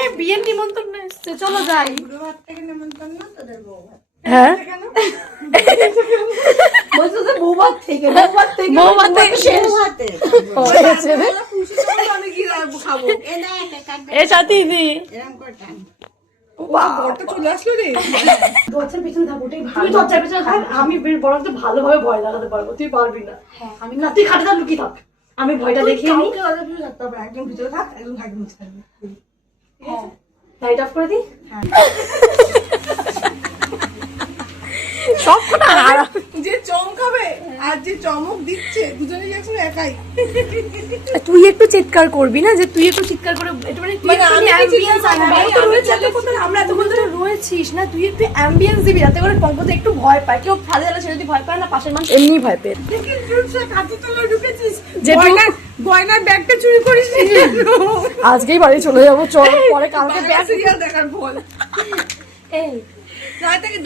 এই বিয়ের নিমন্ত্রণ এসছে, চলো যাই। হ্যাঁ বলছো যে বৌভাত থেকে, বৌভাত থেকে শেষ। এ সাথী দি চলে আসলো রে। দরজার পেছনে থাকো, ওটাই ভালো। তুই দরজার পেছনে থাক, আমি বরং তো ভালোভাবে ভয় লাগাতে পারবো, তুই পারবি না। আমি না, তুই খাটে লুকিয়ে থাক, আমি ভয়টা দেখিয়ে নিই। একদম ভিতরে থাক, একদম খাটে নিচে থাকবি। লাইট অফ করে দি। সব কটা যে চমকাবে আর যে চমক দিচ্ছে দুজনেই একসাথে একাই। তুই একটু চিৎকার করবি না, যে তুই একটু চিৎকার করে একটু আমরা এতক্ষণ ধরে রয়েছিস না, তুই একটু অ্যাম্বিয়েন্স দিবি যাতে করে পঙ্কজ একটু ভয় পায়। কেউ ফাঁদে গেলে সে যদি ভয় পায় না, পাশের মানুষ এমনি ভয় পেয়ে। গয়নার ব্যাগটা চুরি করিস। আজকেই বাড়ি চলে যাবো, চল পরে কালকে ব্যাগ সিরিয়াল দেখার বল। এই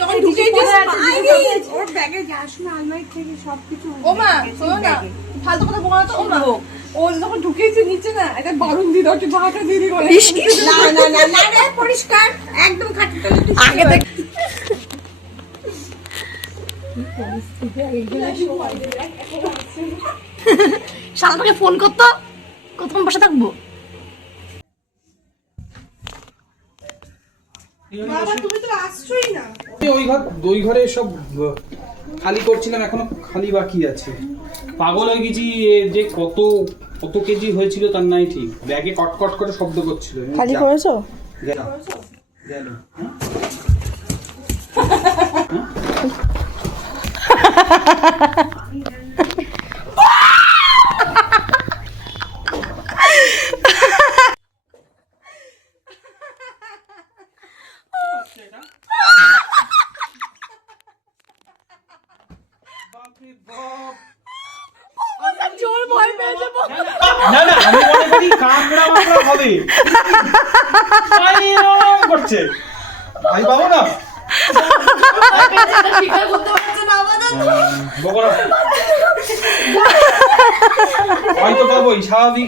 যখন ঢুকেই ওর ব্যাগে যাস না, আলমারি থেকে সবকিছু। ও মা শোনো না, ফালতু কথা বলো না তো। ও মা, ও যখন ঢুকেইছে নিচে না, এটা বারণ দিয়ে দাও, একটু ঢাকা দিয়ে দি করে। না না না না রে, পরিষ্কার একদম খাটে তলে তুই আগে থেকে শালাকে ফোন করতো, কতক্ষণ বসে থাকবো? বাবা তুমি তো আসছোই না। ওই ঘরে সব খালি করছিলাম, এখনো খালি বাকি আছে। পাগল হয়ে গেছি, যে কত কত কেজি হয়েছিল তার নাই ঠিক। ব্যাগে কটকট করে শব্দ করছিল। খালি করেছো? গেল গেল। জোর ভয় পেয়ে যাবো। না না, আমি মনে করি কাঁকড়া মাকড়া হবে। করছে ভাই পাবো না। হয়তো পাবোই, স্বাভাবিক।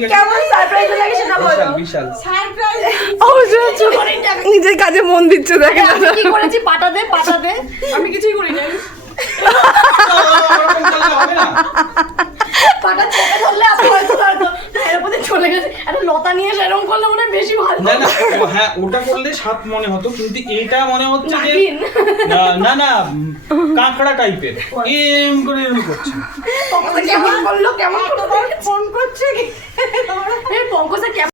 বিশাল নিজের কাজে মন দিচ্ছে, দেখে কি করেছি? পাটা দে, পাটা দে। আমি কিছুই করি না। হবে না। পাটা চেপে ধরলে আপনি হয়তো এরপরে চলে গেছে। একটা লতা নিয়ে সেরকম করলে মনে হয় বেশি ভালো। না না, হ্যাঁ ওটা করলে সাত মনে হতো, কিন্তু এটা মনে হচ্ছে যে না না কাঁকড়া টাইপের এম করে এরকম করছে। কেমন করলো, কেমন ফোন করছে কি? পঙ্কজে কেমন